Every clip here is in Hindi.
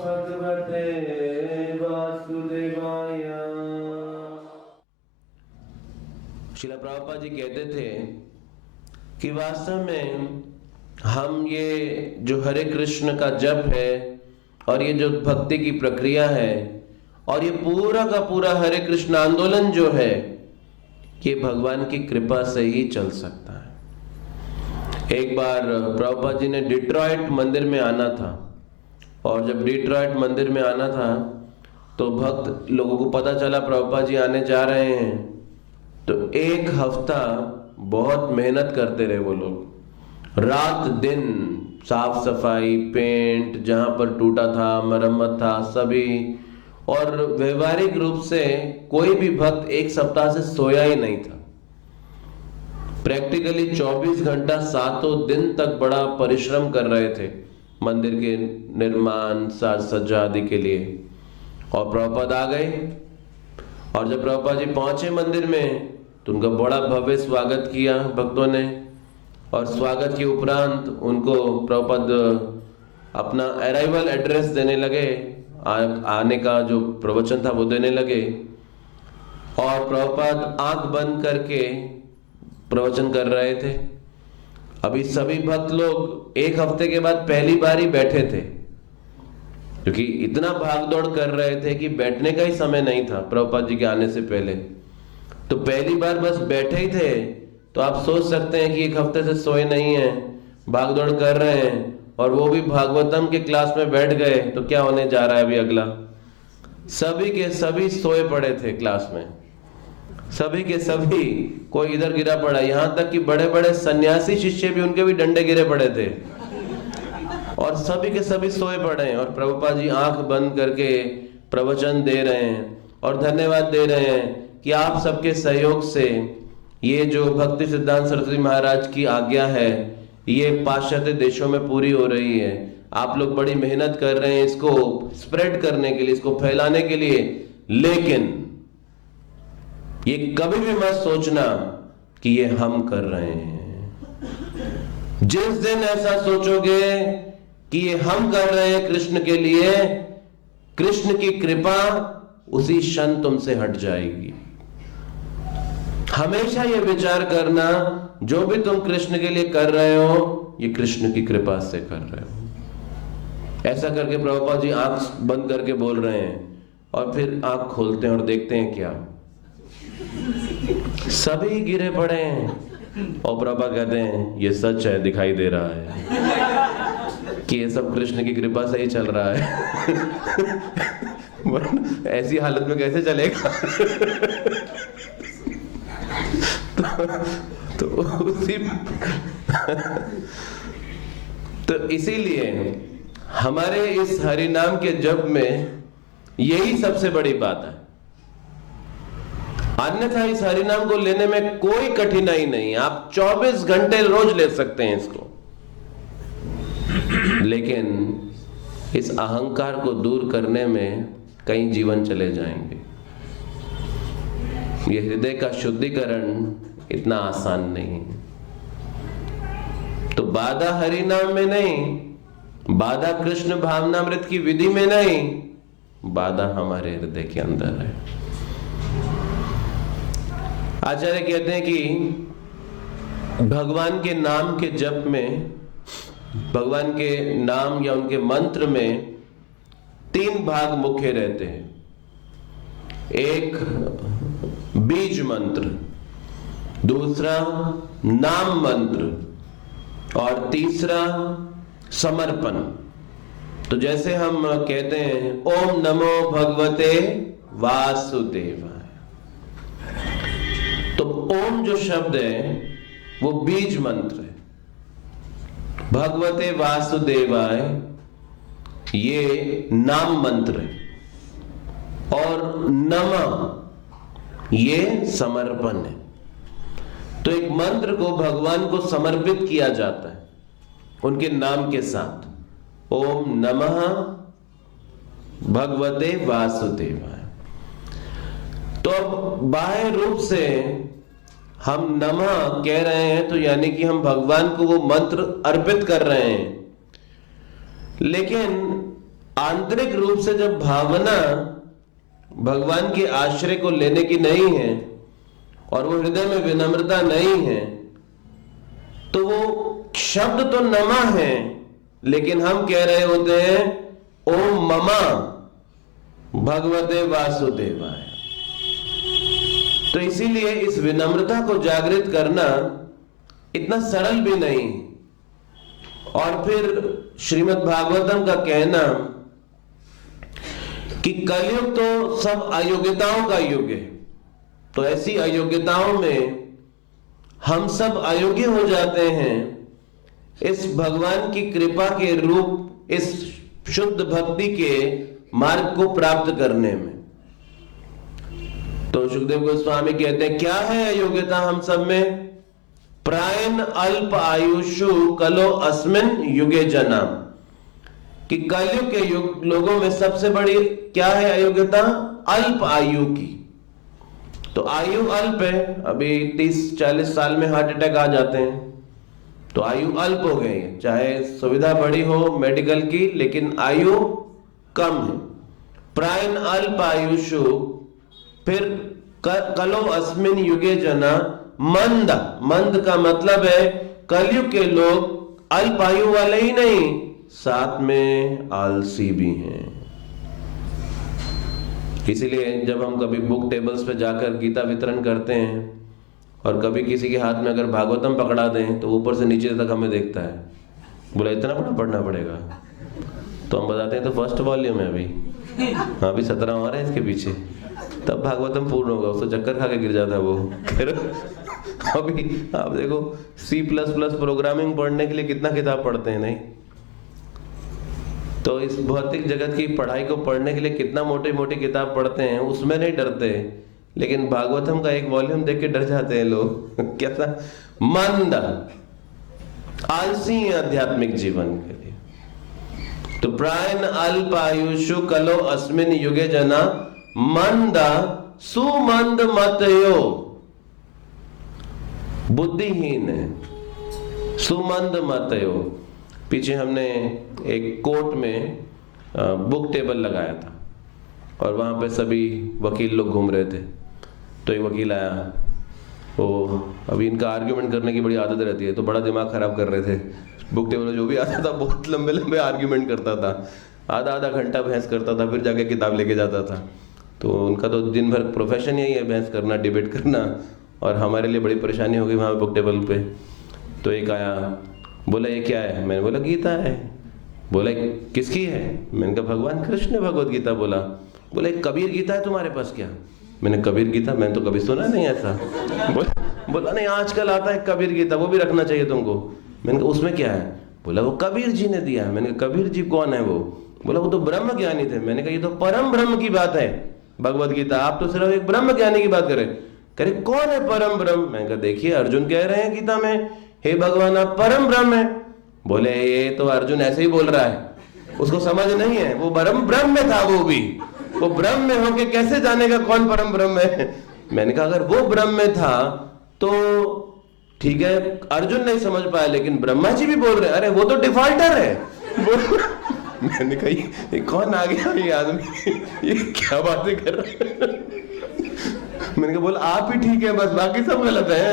भगवते वासुदेवाय। श्रील प्रभुपाद जी कहते थे कि वास्तव में हम ये जो हरे कृष्ण का जप है और ये जो भक्ति की प्रक्रिया है और ये पूरा का पूरा हरे कृष्ण आंदोलन जो है, ये भगवान की कृपा से ही चल सकता है। एक बार प्रभुपाद जी ने डिट्रॉइट मंदिर में आना था, और जब डिट्रॉइट मंदिर में आना था तो भक्त लोगों को पता चला प्रभुपाद जी आने जा रहे हैं, तो एक हफ्ता बहुत मेहनत करते रहे वो लोग, रात दिन साफ सफाई, पेंट जहां पर टूटा था, मरम्मत था सभी, और व्यवहारिक रूप से कोई भी भक्त एक सप्ताह से सोया ही नहीं था। प्रैक्टिकली 24 घंटा सातों दिन तक बड़ा परिश्रम कर रहे थे मंदिर के निर्माण, साज सज्जा आदि के लिए। और प्रभुपाद आ गए, और जब प्रभुपाद जी पहुंचे मंदिर में तो उनका बड़ा भव्य स्वागत किया भक्तों ने, और स्वागत के उपरांत उनको प्रभुपाद अपना अराइवल एड्रेस देने लगे, आने का जो प्रवचन था वो देने लगे, और प्रभुपाद आंख बंद करके प्रवचन कर रहे थे। अभी सभी भक्त लोग एक हफ्ते के बाद पहली बार ही बैठे थे, क्योंकि इतना भागदौड़ कर रहे थे कि बैठने का ही समय नहीं था प्रभुपाद जी के आने से पहले। तो पहली बार बस बैठे ही थे, तो आप सोच सकते हैं कि एक हफ्ते से सोए नहीं हैं, भागदौड़ कर रहे हैं, और वो भी भागवतम के क्लास में बैठ गए, तो क्या होने जा रहा है अभी अगला। सभी के सभी सोए पड़े थे क्लास में, सभी के सभी, कोई इधर गिरा पड़ा, यहां तक कि बड़े बड़े सन्यासी शिष्य भी, उनके भी डंडे गिरे पड़े थे, और सभी के सभी सोए पड़े हैं। और प्रभुपाद जी आंख बंद करके प्रवचन दे रहे हैं और धन्यवाद दे रहे हैं कि आप सबके सहयोग से ये जो भक्ति सिद्धांत सरस्वती महाराज की आज्ञा है ये पाश्चात्य देशों में पूरी हो रही है। आप लोग बड़ी मेहनत कर रहे हैं इसको स्प्रेड करने के लिए, इसको फैलाने के लिए, लेकिन ये कभी भी मत सोचना कि ये हम कर रहे हैं। जिस दिन ऐसा सोचोगे कि ये हम कर रहे हैं कृष्ण के लिए, कृष्ण की कृपा उसी क्षण तुमसे हट जाएगी। हमेशा ये विचार करना, जो भी तुम कृष्ण के लिए कर रहे हो ये कृष्ण की कृपा से कर रहे हो। ऐसा करके प्रभुपाद जी आंख बंद करके बोल रहे हैं, और फिर आंख खोलते हैं और देखते हैं क्या, सभी गिरे पड़े हैं। और प्रभुपाद कहते हैं ये सच है, दिखाई दे रहा है कि ये सब कृष्ण की कृपा से ही चल रहा है। ऐसी हालत में कैसे चलेगा। तो इसीलिए हमारे इस हरि नाम के जप में यही सबसे बड़ी बात है। अन्यथा इस हरि नाम को लेने में कोई कठिनाई नहीं, आप 24 घंटे रोज ले सकते हैं इसको, लेकिन इस अहंकार को दूर करने में कई जीवन चले जाएंगे। ये हृदय का शुद्धिकरण इतना आसान नहीं। तो बाधा हरि नाम में नहीं, बाधा कृष्ण भावनामृत की विधि में नहीं, बाधा हमारे हृदय के अंदर है। आचार्य कहते हैं कि भगवान के नाम के जप में, भगवान के नाम या उनके मंत्र में 3 भाग मुख्य रहते हैं। एक बीज मंत्र, दूसरा नाम मंत्र, और तीसरा समर्पण। तो जैसे हम कहते हैं ओम नमो भगवते वासुदेवाय, तो ओम जो शब्द है वो बीज मंत्र है, भगवते वासुदेवाय ये नाम मंत्र है, और नमः ये समर्पण है। तो एक मंत्र को भगवान को समर्पित किया जाता है उनके नाम के साथ, ओम नमः भगवते वासुदेवाय। तो अब बाह्य रूप से हम नमः कह रहे हैं, तो यानी कि हम भगवान को वो मंत्र अर्पित कर रहे हैं, लेकिन आंतरिक रूप से जब भावना भगवान के आश्रय को लेने की नहीं है और वो हृदय में विनम्रता नहीं है, तो वो शब्द तो नमा है, लेकिन हम कह रहे होते हैं ओम ममा भगवते वासुदेवाय। तो इसीलिए इस विनम्रता को जागृत करना इतना सरल भी नहीं। और फिर श्रीमद् भागवतम का कहना कि कलयुग तो सब अयोग्यताओं का युग है, तो ऐसी अयोग्यताओं में हम सब अयोग्य हो जाते हैं इस भगवान की कृपा के रूप, इस शुद्ध भक्ति के मार्ग को प्राप्त करने में। तो सुखदेव गोस्वामी कहते हैं क्या है अयोग्यता हम सब में? प्रायन अल्प आयुषु कलो अस्मिन युगे जना, कि कलयुग के युग लोगों में सबसे बड़ी क्या है अयोग्यता? अल्प आयु की। तो आयु अल्प है, अभी 30-40 साल में हार्ट अटैक आ जाते हैं, तो आयु अल्प हो गई है। चाहे सुविधा बड़ी हो मेडिकल की, लेकिन आयु कम है। प्रायन अल्प आयुषु, फिर कलो अस्मिन युगे जना मंद। मंद का मतलब है कलयुग के लोग अल्प आयु वाले ही नहीं, साथ में आलसी भी हैं। इसीलिए जब हम कभी बुक टेबल्स पे जाकर गीता वितरण करते हैं और कभी किसी के हाथ में अगर भागवतम पकड़ा दें तो ऊपर से नीचे तक हमें देखता है, बोला इतना बड़ा पढ़ना पड़ेगा। तो हम बताते हैं तो फर्स्ट वॉल्यूम है अभी, हाँ अभी 17 और है इसके पीछे, तब भागवतम पूर्ण होगा। उसको चक्कर खा के गिर जाता है वो। फिर अभी आप देखो C++ प्रोग्रामिंग पढ़ने के लिए कितना किताब पढ़ते हैं, नहीं? तो इस भौतिक जगत की पढ़ाई को पढ़ने के लिए कितना मोटी मोटी किताब पढ़ते हैं, उसमें नहीं डरते, लेकिन भागवतम का एक वॉल्यूम देख के डर जाते हैं लोग। कैसा मंद, आलसी आध्यात्मिक जीवन के लिए। तो प्रायन अल्प आयुषु कलो अस्मिन युगे जना मंद सुमंद मतयो, बुद्धिहीन है, सुमंद मतयो। पीछे हमने एक कोर्ट में बुक टेबल लगाया था और वहां पे सभी वकील लोग घूम रहे थे। तो एक वकील आया, वो अभी इनका आर्ग्यूमेंट करने की बड़ी आदत रहती है, तो बड़ा दिमाग खराब कर रहे थे। बुक टेबल जो भी आता था बहुत लंबे लंबे आर्ग्यूमेंट करता था, आधा घंटा बहस करता था, फिर जाके किताब लेके जाता था। तो उनका तो दिन भर प्रोफेशन यही है, बहस करना, डिबेट करना, और हमारे लिए बड़ी परेशानी हो गई वहाँ बुक टेबल पे। तो एक आया, बोला ये क्या है? मैंने बोला गीता है। बोला किसकी है? मैंने कहा भगवान कृष्ण ने भगवत गीता। बोला एक कबीर गीता है तुम्हारे पास क्या? मैंने कबीर गीता, मैंने तो कभी सुना नहीं ऐसा। बोला नहीं आजकल आता है कबीर गीता, वो भी रखना चाहिए तुमको। मैंने कहा उसमें क्या है? बोला वो कबीर जी ने दिया है। मैंने कहा कबीर जी कौन है वो? बोला वो तो ब्रह्म ज्ञानी थे। मैंने कहा ये तो परम ब्रह्म की बात है भगवत गीता, आप तो सिर्फ एक ब्रह्म ज्ञानी की बात करें। करे कौन है परम ब्रह्म? मैंने कहा देखिए अर्जुन कह रहे हैं गीता में, हे भगवान आप परम ब्रह्म है। बोले ये तो अर्जुन ऐसे ही बोल रहा है, उसको समझ नहीं है, वो परम ब्रह्म में था, वो ब्रह्म में होके कैसे जानेगा कौन परम ब्रह्म है? मैंने कहा अगर वो ब्रह्म में था तो ठीक है, अर्जुन नहीं समझ पाया, लेकिन ब्रह्मा जी भी बोल रहे हैं, अरे वो तो डिफॉल्टर है। मैंने कहा ये कौन आ गया ये आदमी, ये क्या बातें कर रहा है? मैंने कहा बोला आप ही ठीक है, बस बाकी सब गलत है।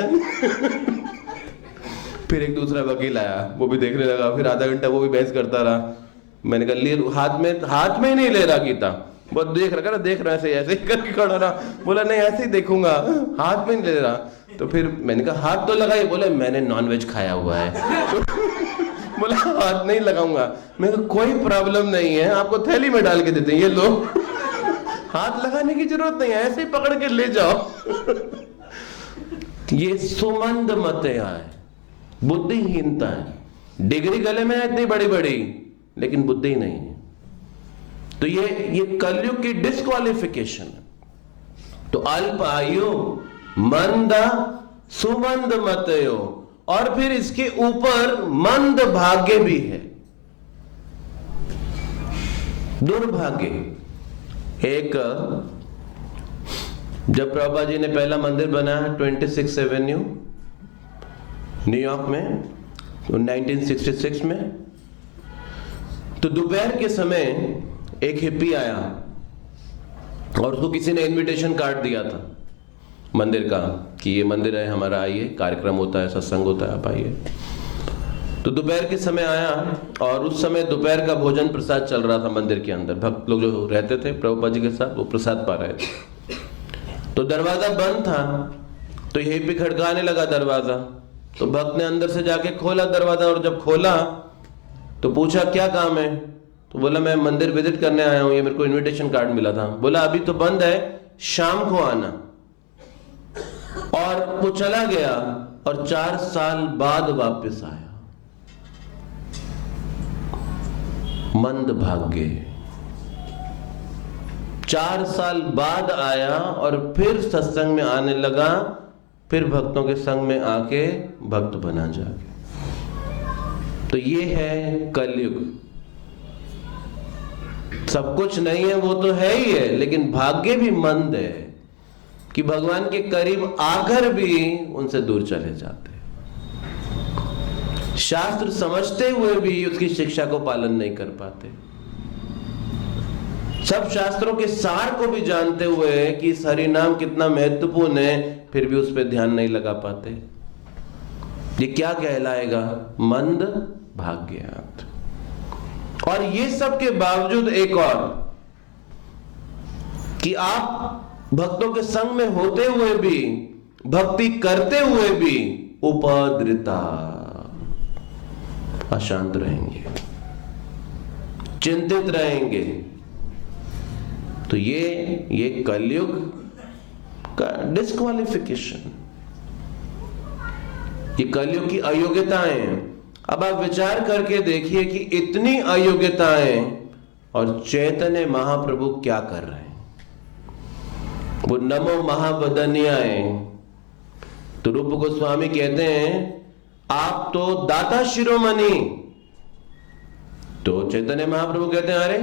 फिर एक दूसरा वकील आया, वो भी देखने लगा, फिर आधा घंटा वो भी बहस करता रहा। मैंने कहा ले हाथ में ही नहीं ले रहा गीता, बहुत देख रहा ऐसे ही करके खड़ा रहा। बोला नहीं ऐसे ही देखूंगा, हाथ में नहीं ले रहा। तो फिर मैंने कहा हाथ तो लगाइए। बोले मैंने नॉनवेज खाया हुआ है। बोला हाथ नहीं लगाऊंगा। मैं कोई प्रॉब्लम नहीं है, आपको थैली में डाल के देते हैं ये लो, हाथ लगाने की जरूरत नहीं है, ऐसे ही पकड़ के ले जाओ। ये सुमंद मतया है, बुद्धिहीनता है। डिग्री गले में है इतनी बड़ी बड़ी, लेकिन बुद्धि नहीं है। तो ये कलयुग की डिस्क्वालिफिकेशन है। तो अल्प आयु, मंद, सुमंद मतयो, और फिर इसके ऊपर मंद भाग्य भी है, दुर्भाग्य। एक जब प्रभुपाद जी ने पहला मंदिर बनाया 26 एवेन्यू न्यूयॉर्क में 1966 में, तो दोपहर के समय एक हिप्पी आया और उसको किसी ने इनविटेशन कार्ड दिया था मंदिर का कि ये मंदिर है हमारा, आइए, कार्यक्रम होता है, सत्संग होता है, आप आइए। तो दोपहर के समय आया और उस समय दोपहर का भोजन प्रसाद चल रहा था मंदिर के अंदर। भक्त लोग जो रहते थे प्रभुपाद जी के साथ वो प्रसाद पा रहे थे। तो दरवाजा बंद था, तो ये हिप्पी खड़काने लगा दरवाजा। तो भक्त ने अंदर से जाके खोला दरवाजा, और जब खोला तो पूछा क्या काम है? तो बोला मैं मंदिर विजिट करने आया हूं, ये मेरे को इनविटेशन कार्ड मिला था। बोला अभी तो बंद है, शाम को आना। और वो चला गया और 4 साल बाद वापस आया। मंद भाग्य। 4 साल बाद आया और फिर सत्संग में आने लगा, फिर भक्तों के संग में आके भक्त बना जाके। तो ये है कलयुग। सब कुछ नहीं है वो तो है ही है, लेकिन भाग्य भी मंद है कि भगवान के करीब आकर भी उनसे दूर चले जाते। शास्त्र समझते हुए भी उसकी शिक्षा को पालन नहीं कर पाते। सब शास्त्रों के सार को भी जानते हुए कि इस हरि नाम कितना महत्वपूर्ण है, फिर भी उस पर ध्यान नहीं लगा पाते। ये क्या कहलाएगा? मंद भाग्य। और ये सब के बावजूद एक और कि आप भक्तों के संग में होते हुए भी, भक्ति करते हुए भी उपद्रता, अशांत रहेंगे, चिंतित रहेंगे। तो ये कलयुग का डिस्क्वालिफिकेशन, ये कलयुग की अयोग्यताएं हैं। अब आप विचार करके देखिए कि इतनी अयोग्यताएं और चैतन्य महाप्रभु क्या कर रहे हैं। वो नमो महावदन्याय। तो रूप गोस्वामी कहते हैं आप तो दाता शिरोमणि। तो चैतन्य महाप्रभु कहते हैं अरे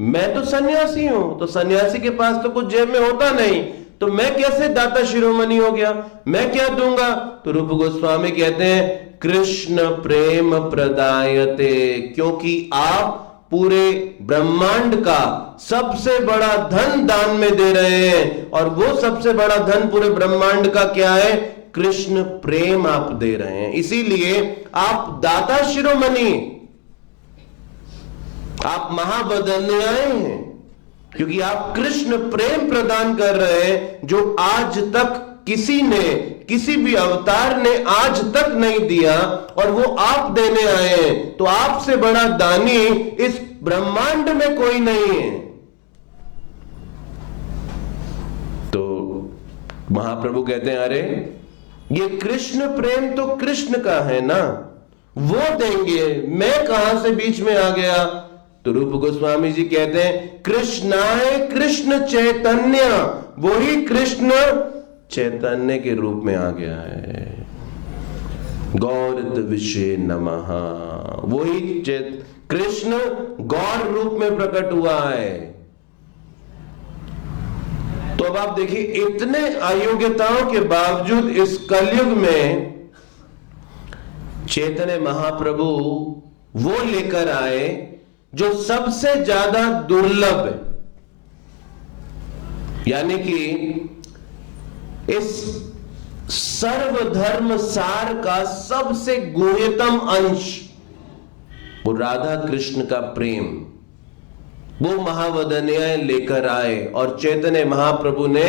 मैं तो सन्यासी हूं, तो सन्यासी के पास तो कुछ जेब में होता नहीं, तो मैं कैसे दाता शिरोमणि हो गया, मैं क्या दूंगा? तो रूप गोस्वामी कहते हैं कृष्ण प्रेम प्रदायते, क्योंकि आप पूरे ब्रह्मांड का सबसे बड़ा धन दान में दे रहे हैं, और वो सबसे बड़ा धन पूरे ब्रह्मांड का क्या है? कृष्ण प्रेम आप दे रहे हैं। इसीलिए आप दाता शिरोमणि, आप महावदन्याय हैं, क्योंकि आप कृष्ण प्रेम प्रदान कर रहे हैं जो आज तक किसी ने, किसी भी अवतार ने आज तक नहीं दिया, और वो आप देने आए हैं। तो आपसे बड़ा दानी इस ब्रह्मांड में कोई नहीं है। तो महाप्रभु कहते हैं अरे ये कृष्ण प्रेम तो कृष्ण का है ना, वो देंगे, मैं कहां से बीच में आ गया? तो रूप गोस्वामी जी कहते हैं कृष्णाय कृष्ण चैतन्य, वही कृष्ण चैतन्य के रूप में आ गया है। गौर विषय नमः, वही कृष्ण गौर रूप में प्रकट हुआ है। तो अब आप देखिए इतने अयोग्यताओं के बावजूद इस कलयुग में चैतन्य महाप्रभु वो लेकर आए जो सबसे ज्यादा दुर्लभ है, यानी कि इस सर्वधर्म सार का सबसे गुह्यतम अंश, वो राधा कृष्ण का प्रेम, वो महावदन्याय लेकर आए। और चैतन्य महाप्रभु ने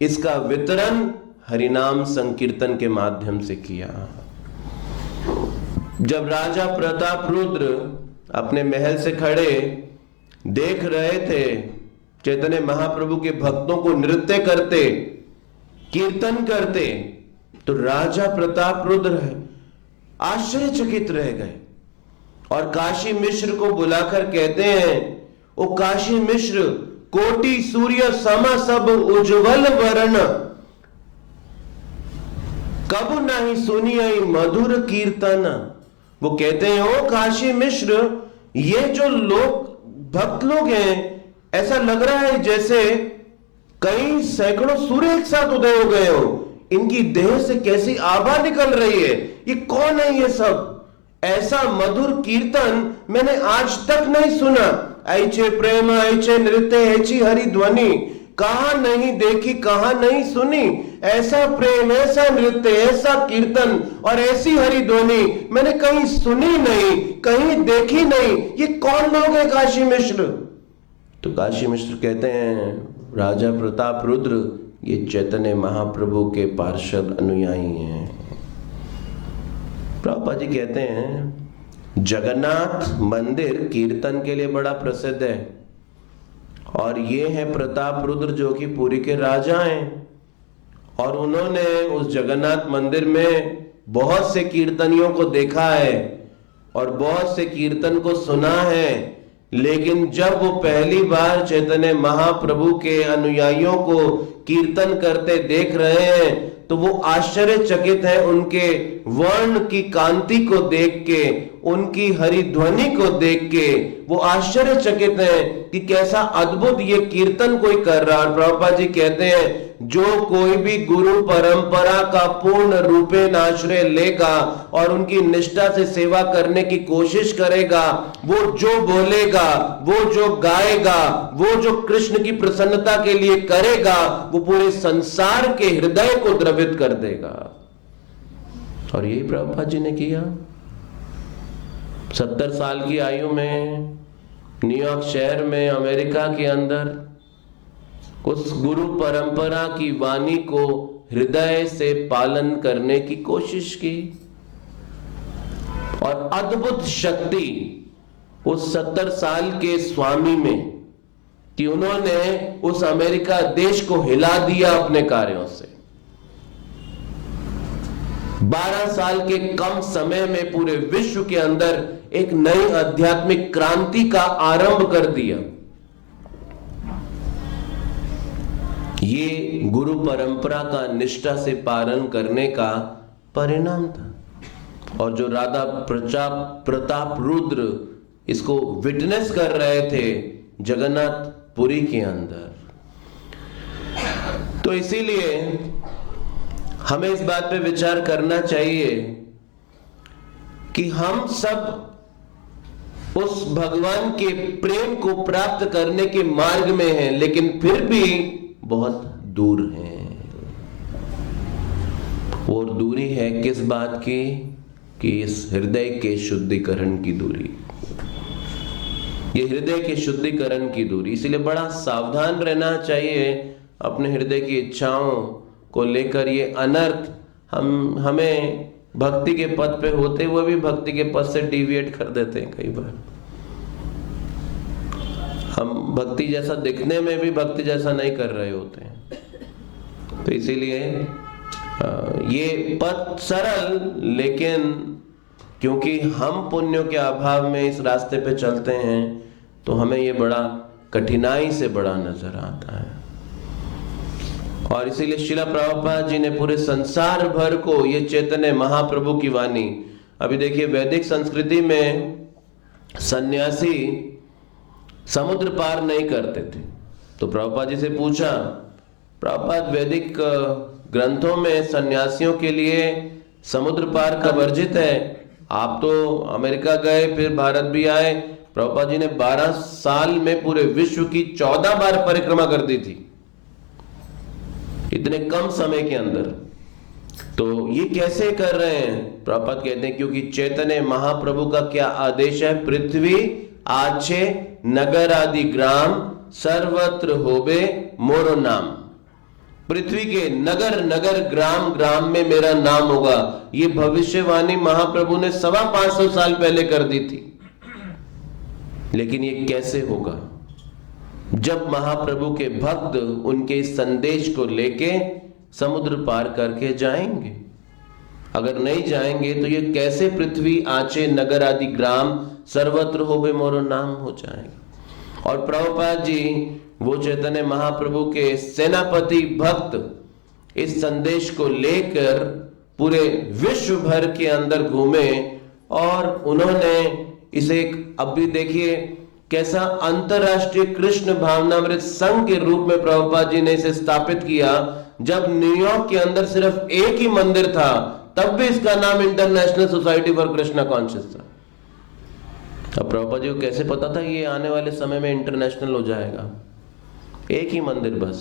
इसका वितरण हरिनाम संकीर्तन के माध्यम से किया। जब राजा प्रताप रुद्र अपने महल से खड़े देख रहे थे चैतन्य महाप्रभु के भक्तों को नृत्य करते, कीर्तन करते, तो राजा प्रताप रुद्र आश्चर्यचकित रह गए और काशी मिश्र को बुलाकर कहते हैं, ओ काशी मिश्र, कोटि सूर्य सम सब उज्जवल वर्ण, कब नहीं सुनिए मधुर कीर्तन। वो कहते हैं ओ काशी मिश्र, ये जो लोग भक्त लोग हैं, ऐसा लग रहा है जैसे कई सैकड़ों सूर्य एक साथ उदय हो गए हो। इनकी देह से कैसी आभा निकल रही है, ये कौन है ये सब? ऐसा मधुर कीर्तन मैंने आज तक नहीं सुना। ऐचे प्रेम, ऐचे नृत्य, ऐची हरि ध्वनि कहां नहीं देखी, कहां नहीं सुनी। ऐसा प्रेम, ऐसा नृत्य, ऐसा कीर्तन और ऐसी हरि ध्वनि मैंने कहीं सुनी नहीं, कहीं देखी नहीं। ये कौन लोग हैं काशी मिश्र? तो काशी मिश्र कहते हैं, राजा प्रताप रुद्र ये चैतन्य महाप्रभु के पार्षद अनुयायी हैं। प्रभुपाद जी कहते हैं जगन्नाथ मंदिर कीर्तन के लिए बड़ा प्रसिद्ध है और ये हैं प्रताप रुद्र जो कि पुरी के राजा हैं, और उन्होंने उस जगन्नाथ मंदिर में बहुत से कीर्तनियों को देखा है और बहुत से कीर्तन को सुना है। लेकिन जब वो पहली बार चैतन्य महाप्रभु के अनुयायियों को कीर्तन करते देख रहे हैं तो वो आश्चर्यचकित है उनके वर्ण की कांति को देख के, उनकी हरि ध्वनि को देख के वो आश्चर्यचकित है कि कैसा अद्भुत ये कीर्तन कोई कर रहा है। प्रभुपाद जी कहते हैं जो कोई भी गुरु परंपरा का पूर्ण रूपेण आश्रय लेगा और उनकी निष्ठा से सेवा करने की कोशिश करेगा, वो जो बोलेगा, वो जो गाएगा, वो जो कृष्ण की प्रसन्नता के लिए करेगा, वो पूरे संसार के हृदय को द्रवित कर देगा। और यही प्रभुपाद जी ने किया। 70 साल की आयु में न्यूयॉर्क शहर में, अमेरिका के अंदर उस गुरु परंपरा की वाणी को हृदय से पालन करने की कोशिश की और अद्भुत शक्ति उस 70 साल के स्वामी में कि उन्होंने उस अमेरिका देश को हिला दिया अपने कार्यों से। 12 साल के कम समय में पूरे विश्व के अंदर एक नई आध्यात्मिक क्रांति का आरंभ कर दिया। ये गुरु परंपरा का निष्ठा से पालन करने का परिणाम था। और जो राधा प्रताप रुद्र इसको विटनेस कर रहे थे जगन्नाथपुरी के अंदर। तो इसीलिए हमें इस बात पे विचार करना चाहिए कि हम सब उस भगवान के प्रेम को प्राप्त करने के मार्ग में हैं, लेकिन फिर भी बहुत दूर हैं। और दूरी है किस बात की? कि इस हृदय के शुद्धिकरण की दूरी, ये हृदय के शुद्धिकरण की दूरी। इसलिए बड़ा सावधान रहना चाहिए अपने हृदय की इच्छाओं को लेकर। ये अनर्थ हमें भक्ति के पथ पे होते हुए भी भक्ति के पथ से डिविएट कर देते हैं। कई बार हम भक्ति जैसा दिखने में भी भक्ति जैसा नहीं कर रहे होते हैं। तो इसीलिए ये पथ सरल, लेकिन क्योंकि हम पुण्यों के अभाव में इस रास्ते पे चलते हैं तो हमें ये बड़ा कठिनाई से बड़ा नजर आता है। और इसीलिए श्रील प्रभुपाद जी ने पूरे संसार भर को ये चैतन्य महाप्रभु की वाणी, अभी देखिए वैदिक संस्कृति में सन्यासी समुद्र पार नहीं करते थे। तो प्रभुपाद जी से पूछा, प्रभुपाद वैदिक ग्रंथों में सन्यासियों के लिए समुद्र पार का वर्जित है। आप तो अमेरिका गए फिर भारत भी आए। प्रभुपाद जी ने 12 साल में पूरे विश्व की 14 बार परिक्रमा कर दी थी, इतने कम समय के अंदर। तो ये कैसे कर रहे हैं? प्रभुपाद कहते हैं क्योंकि चैतन्य महाप्रभु का क्या आदेश है? पृथ्वी आछे नगर आदि ग्राम सर्वत्र होबे मोरो नाम। पृथ्वी के नगर नगर ग्राम ग्राम में मेरा नाम होगा। ये भविष्यवाणी महाप्रभु ने 550 साल पहले कर दी थी। लेकिन ये कैसे होगा? जब महाप्रभु के भक्त उनके संदेश को लेके समुद्र पार करके जाएंगे। अगर नहीं जाएंगे तो ये कैसे पृथ्वी आचे नगर आदि ग्राम सर्वत्र होवे मोरो नाम हो जाएगा। और प्रभुपाद जी वो चैतन्य महाप्रभु के सेनापति भक्त इस संदेश को लेकर पूरे विश्व भर के अंदर घूमे और उन्होंने इसे अभी देखिए कैसा अंतरराष्ट्रीय कृष्ण भावनामृत संघ के रूप में प्रभुपाद जी ने इसे स्थापित किया। जब न्यूयॉर्क के अंदर सिर्फ एक ही मंदिर था तब भी इसका नाम international society for Krishna conscious था। अब प्रभुपाद जी को कैसे पता था ये आने वाले समय में इंटरनेशनल हो जाएगा? एक ही मंदिर बस,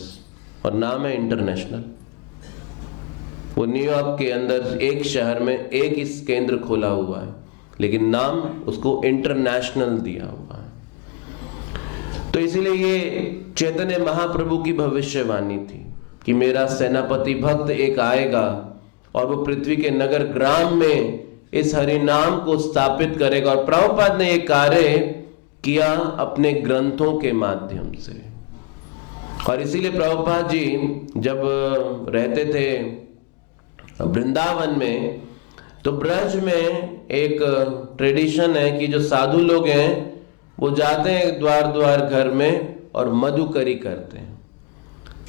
और नाम है इंटरनेशनल। वो न्यूयॉर्क के अंदर एक शहर में एक ही केंद्र खोला हुआ है, लेकिन नाम उसको इंटरनेशनल दिया हुआ है। तो इसीलिए ये चैतन्य महाप्रभु की भविष्यवाणी थी कि मेरा सेनापति भक्त एक आएगा और वो पृथ्वी के नगर ग्राम में इस हरि नाम को स्थापित करेगा। और प्रभुपाद ने ये कार्य किया अपने ग्रंथों के माध्यम से। और इसीलिए प्रभुपाद जी जब रहते थे वृंदावन में, तो ब्रज में एक ट्रेडिशन है कि जो साधु लोग हैं वो जाते हैं द्वार द्वार घर में और मधुकरी करते हैं।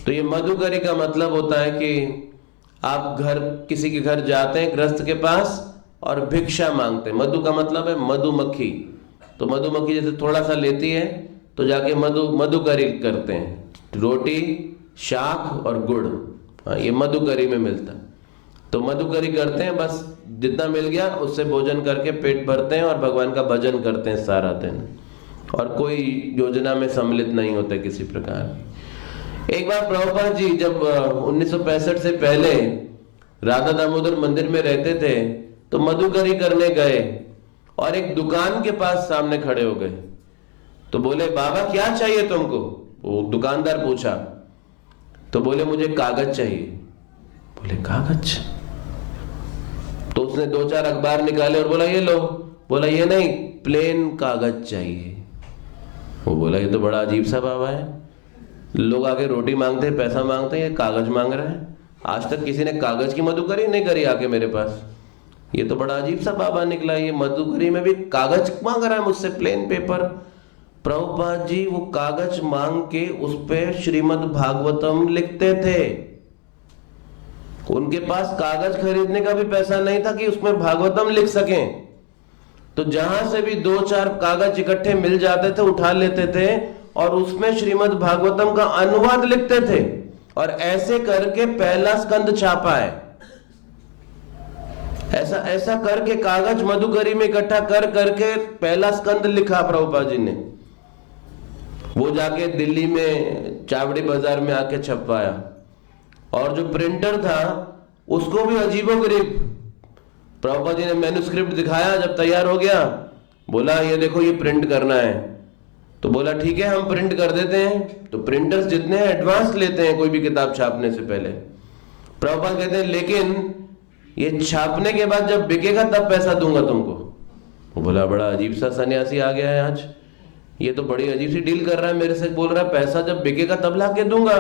तो ये मधुकरी का मतलब होता है कि आप घर किसी के घर जाते हैं गृहस्थ के पास और भिक्षा मांगते हैं। मधु का मतलब है मधुमक्खी। तो मधुमक्खी जैसे थोड़ा सा लेती है तो जाके मधुकरी करते हैं, रोटी शाक और गुड़, ये मधुकरी में मिलता है। तो मधुकरी करते हैं, बस जितना मिल गया उससे भोजन करके पेट भरते हैं और भगवान का भजन करते हैं सारा दिन, और कोई योजना में सम्मिलित नहीं होते किसी प्रकार। एक बार प्रभुपाद जी जब 1965 से पहले राधा दामोदर मंदिर में रहते थे तो मधुकरी करने गए और एक दुकान के पास सामने खड़े हो गए। तो बोले, बाबा क्या चाहिए तुमको? वो दुकानदार पूछा। तो बोले, मुझे कागज चाहिए। बोले, कागज? तो उसने 2-4 अखबार निकाले और बोला, ये लो। बोला, ये नहीं, प्लेन कागज चाहिए। वो बोला, ये तो बड़ा अजीब सा बाबा है, लोग आके रोटी मांगते हैं, पैसा मांगते हैं, ये कागज मांग रहा है। आज तक किसी ने कागज की मधुकरी नहीं करी आके मेरे पास, ये तो बड़ा अजीब सा बाबा निकला, ये मधुकरी में भी कागज मांग रहा है मुझसे, प्लेन पेपर। प्रभुपाद जी वो कागज मांग के उस पे श्रीमद् भागवतम लिखते थे। उनके पास कागज खरीदने का भी पैसा नहीं था कि उसमें भागवतम लिख सकें। तो जहां से भी 2-4 कागज इकट्ठे मिल जाते थे उठा लेते थे और उसमें श्रीमद् भागवतम का अनुवाद लिखते थे, और ऐसे करके पहला स्कंद छापा है। ऐसा करके कागज मधुकरी में इकट्ठा कर करके पहला स्कंद लिखा प्रभुपाद जी ने। वो जाके दिल्ली में चावड़ी बाजार में आके छपवाया, और जो प्रिंटर था उसको भी अजीबोगरीब। प्रभुपाद जी ने मैन्युस्क्रिप्ट दिखाया, जब तैयार हो गया बोला, ये देखो ये प्रिंट करना है। तो बोला, ठीक है हम प्रिंट कर देते हैं। तो प्रिंटर्स जितने हैं एडवांस लेते हैं कोई भी किताब छापने से पहले। प्रभुपाद कहते हैं, लेकिन ये छापने के बाद जब बिकेगा तब पैसा दूंगा तुमको। वो बोला, बड़ा अजीब सा सन्यासी आ गया है आज, ये तो बड़ी अजीब सी डील कर रहा है मेरे से, बोल रहा है पैसा जब बिकेगा तब लाके दूंगा।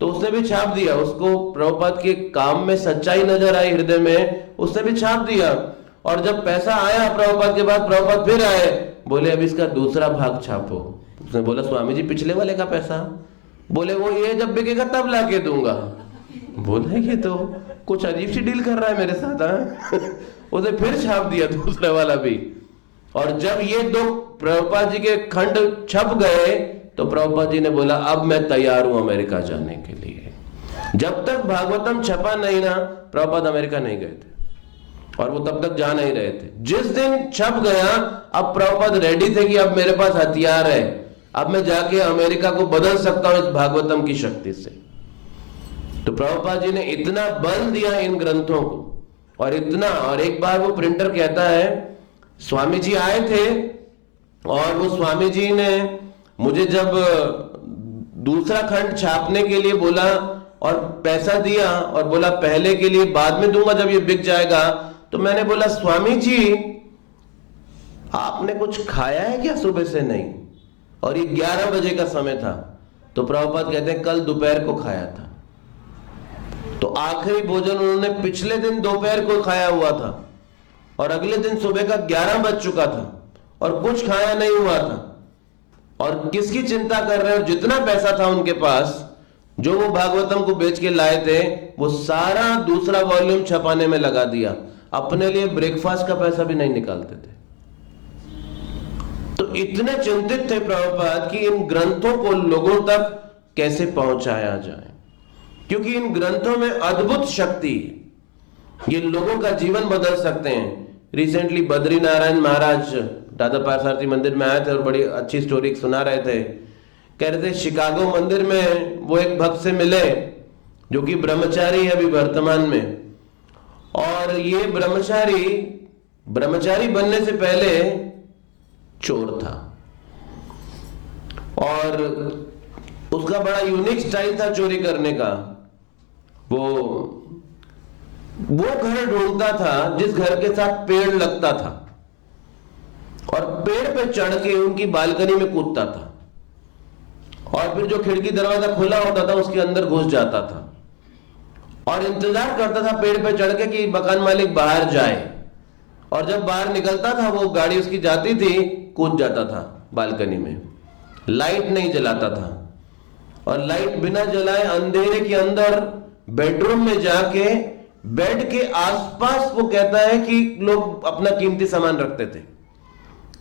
तो उसने भी छाप दिया, उसको प्रभुपाद के काम में सच्चाई नजर आई हृदय में, उसने भी छाप दिया। और जब पैसा आया प्रभुपाद के बाद, प्रभुपाद फिर आए, बोले अब इसका दूसरा भाग छापो। उसने बोला, स्वामी जी पिछले वाले का पैसा? बोले, वो ये जब बिकेगा तब लाके दूंगा। बोले, ये तो कुछ अजीब सी डील कर रहा है मेरे साथ। उसने फिर छाप दिया दूसरा वाला भी। और जब ये 2 प्रभुपाद जी के खंड छप गए तो प्रभुपाद जी ने बोला, अब मैं तैयार हूं अमेरिका जाने के लिए। जब तक भागवतम छपा नहीं ना, प्रभुपाद अमेरिका नहीं गए थे, और वो तब तक जा नहीं रहे थे। जिस दिन छप गया, अब प्रभुपाद रेडी थे कि अब मेरे पास हथियार है, अब मैं जाके अमेरिका को बदल सकता हूं इस भागवतम की शक्ति से। तो प्रभुपाद जी ने इतना बल दिया इन ग्रंथों को, और इतना, और एक बार वो प्रिंटर कहता है, स्वामी जी आए थे और वो स्वामी जी ने मुझे जब दूसरा खंड छापने के लिए बोला और पैसा दिया और बोला पहले के लिए बाद में दूंगा जब ये बिक जाएगा, तो मैंने बोला, स्वामी जी आपने कुछ खाया है क्या सुबह से? नहीं। और ये 11 बजे का समय था। तो प्रभुपाद कहते हैं, कल दोपहर को खाया था। तो आखिरी भोजन उन्होंने पिछले दिन दोपहर को खाया हुआ था, और अगले दिन सुबह का 11 बज चुका था और कुछ खाया नहीं हुआ था। और किसकी चिंता कर रहे हैं? और जितना पैसा था उनके पास, जो वो भागवतम को बेच के लाए थे, वो सारा दूसरा वॉल्यूम छपाने में लगा दिया। अपने लिए ब्रेकफास्ट का पैसा भी नहीं निकालते थे। तो इतने चिंतित थे प्रभुपाद कि इन ग्रंथों को लोगों तक कैसे पहुंचाया जाए, क्योंकि इन ग्रंथों में अद्भुत शक्ति है। ये लोगों का जीवन बदल सकते हैं। रिसेंटली बद्री नारायण महाराज दादा पारसारथी मंदिर में आए थे और बड़ी अच्छी स्टोरी सुना रहे थे। कह रहे थे शिकागो मंदिर में वो एक भक्त से मिले जो कि ब्रह्मचारी है अभी वर्तमान में, और ये ब्रह्मचारी बनने से पहले चोर था और उसका बड़ा यूनिक स्टाइल था चोरी करने का। वो घर ढूंढता था जिस घर के साथ पेड़ लगता था और पेड़ पे चढ़ के उनकी बालकनी में कूदता था और फिर जो खिड़की दरवाजा खुला होता था उसके अंदर घुस जाता था और इंतजार करता था पेड़ पे चढ़ के कि मकान मालिक बाहर जाए, और जब बाहर निकलता था वो गाड़ी उसकी जाती थी, कूद जाता था बालकनी में। लाइट नहीं जलाता था और लाइट बिना जलाए अंधेरे के अंदर बेडरूम में जाके बेड के आसपास वो कहता है कि लोग अपना कीमती सामान रखते थे,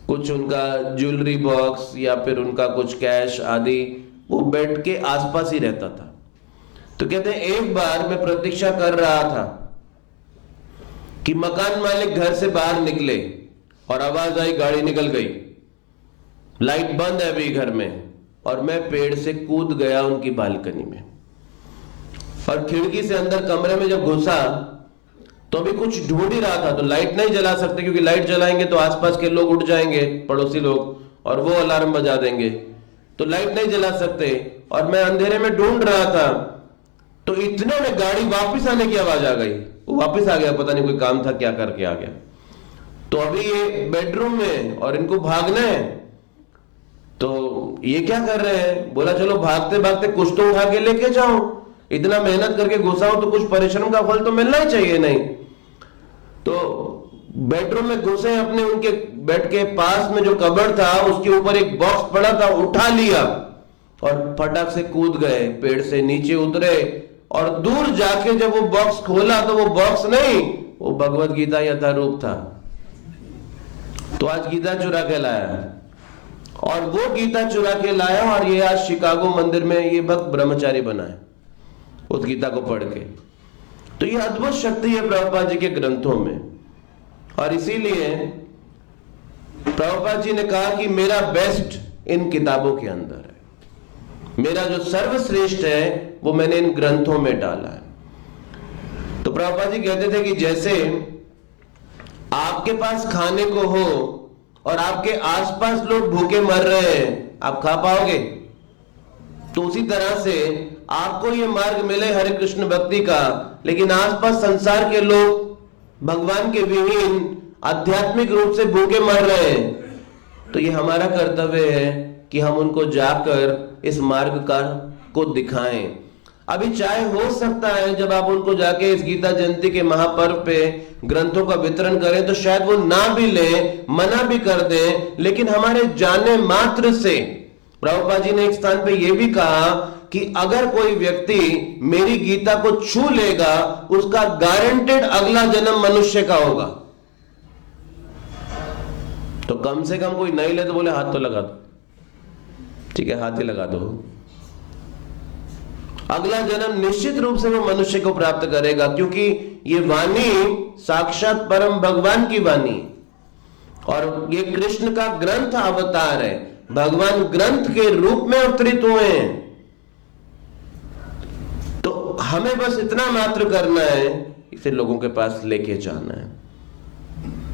कुछ उनका ज्वेलरी बॉक्स या फिर उनका कुछ कैश आदि वो बेड के आसपास ही रहता था। तो कहते हैं एक बार मैं प्रतीक्षा कर रहा था कि मकान मालिक घर से बाहर निकले और आवाज आई गाड़ी निकल गई, लाइट बंद है अभी घर में, और मैं पेड़ से कूद गया उनकी बालकनी में और खिड़की से अंदर कमरे में जब घुसा तो अभी कुछ ढूंढ ही रहा था। तो लाइट नहीं जला सकते क्योंकि लाइट जलाएंगे तो आसपास के लोग उठ जाएंगे, पड़ोसी लोग, और वो अलार्म बजा देंगे, तो लाइट नहीं जला सकते और मैं अंधेरे में ढूंढ रहा था। तो इतने में गाड़ी वापस आने की आवाज आ गई, वो वापस आ गया, पता नहीं कोई काम था क्या करके आ गया। तो अभी ये बेडरूम में और इनको भागना है, तो ये क्या कर रहे हैं, बोला चलो भागते भागते कुछ तो उठा के लेके जाओ, इतना मेहनत करके घुसाओ तो कुछ परिश्रम का फल तो मिलना ही चाहिए। नहीं तो बेडरूम में घुसे, अपने उनके बेड के पास में जो कबर्ड था उसके ऊपर एक बॉक्स पड़ा था, उठा लिया और फटाक से कूद गए, पेड़ से नीचे उतरे और दूर जाके जब वो बॉक्स खोला तो वो बॉक्स नहीं, वो भगवत गीता यथारूप था। तो आज गीता चुरा के लाया और वो गीता चुरा के लाया और ये आज शिकागो मंदिर में ये भक्त ब्रह्मचारी बना है उस गीता को पढ़ के। तो ये अद्भुत शक्ति है प्रभुपाद जी के ग्रंथों में, और इसीलिए प्रभुपाद जी ने कहा कि मेरा बेस्ट इन किताबों के अंदर है, मेरा जो सर्वश्रेष्ठ है वो मैंने इन ग्रंथों में डाला है। तो प्रभुपाद जी कहते थे कि जैसे आपके पास खाने को हो और आपके आसपास लोग भूखे मर रहे हैं, आप खा पाओगे? तो उसी तरह से आपको ये मार्ग मिले हरे कृष्ण भक्ति का, लेकिन आसपास संसार के लोग भगवान के विहीन आध्यात्मिक रूप से भूखे मर रहे हैं, तो ये हमारा कर्तव्य है कि हम उनको जाकर इस मार्ग को दिखाएं। अभी चाहे हो सकता है जब आप उनको जाके इस गीता जयंती के महापर्व पे ग्रंथों का वितरण करें तो शायद वो ना भी लें, मना भी कर दें, लेकिन हमारे जाने मात्र से प्रभुपाद जी ने एक स्थान पे ये भी कहा कि अगर कोई व्यक्ति मेरी गीता को छू लेगा उसका गारंटेड अगला जन्म मनुष्य का होगा। तो कम से कम कोई नहीं ले तो बोले हाथ तो लगा दो, ठीक है हाथ ही लगा दो। अगला जन्म निश्चित रूप से वो मनुष्य को प्राप्त करेगा, क्योंकि ये वाणी साक्षात परम भगवान की वाणी और ये कृष्ण का ग्रंथ अवतार है, भगवान ग्रंथ के रूप में अवतरित हुए हैं। तो हमें बस इतना मात्र करना है, इसे लोगों के पास लेके जाना है।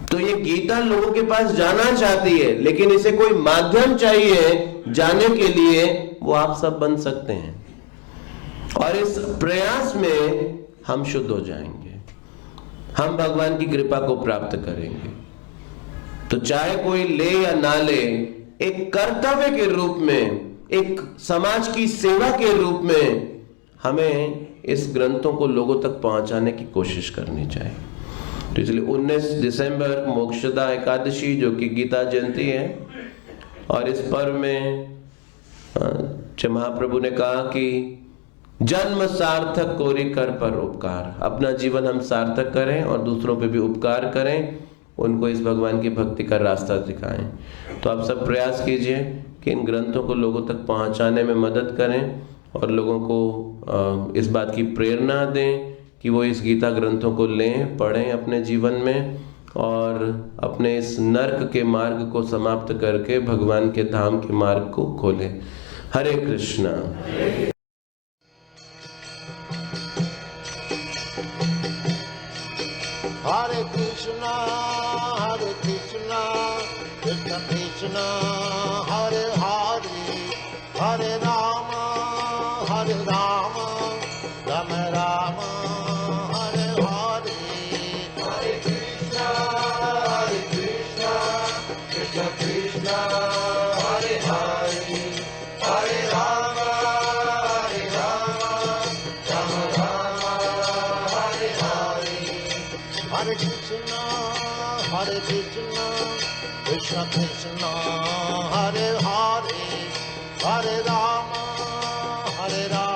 तो ये गीता लोगों के पास जाना चाहती है, लेकिन इसे कोई माध्यम चाहिए जाने के लिए, वो आप सब बन सकते हैं और इस प्रयास में हम शुद्ध हो जाएंगे, हम भगवान की कृपा को प्राप्त करेंगे। तो चाहे कोई ले या ना ले, एक कर्तव्य के रूप में, एक समाज की सेवा के रूप में हमें इस ग्रंथों को लोगों तक पहुंचाने की कोशिश करनी चाहिए। तो इसलिए 19 दिसंबर मोक्षदा एकादशी जो कि गीता जयंती है, और इस पर्व में महाप्रभु ने कहा कि जन्म सार्थक कोरि कर पर उपकार, अपना जीवन हम सार्थक करें और दूसरों पे भी उपकार करें, उनको इस भगवान की भक्ति का रास्ता दिखाएं। तो आप सब प्रयास कीजिए कि इन ग्रंथों को लोगों तक पहुंचाने में मदद करें और लोगों को इस बात की प्रेरणा दें कि कि वो इस गीता ग्रंथों को लें, पढ़ें अपने जीवन में और अपने इस नर्क के मार्ग को समाप्त करके भगवान के धाम के मार्ग को खोलें। हरे Krishna. Hare Krishna, Krishna Krishna, Hare Hare, Hare Rama, Rama Rama, Hare Hare. Hare Krishna, Krishna Krishna, Hare Hare, Hare Rama, Rama Rama, Hare Hare. Hare Krishna, Krishna Krishna, Hare Hare, Hare Rama, Rama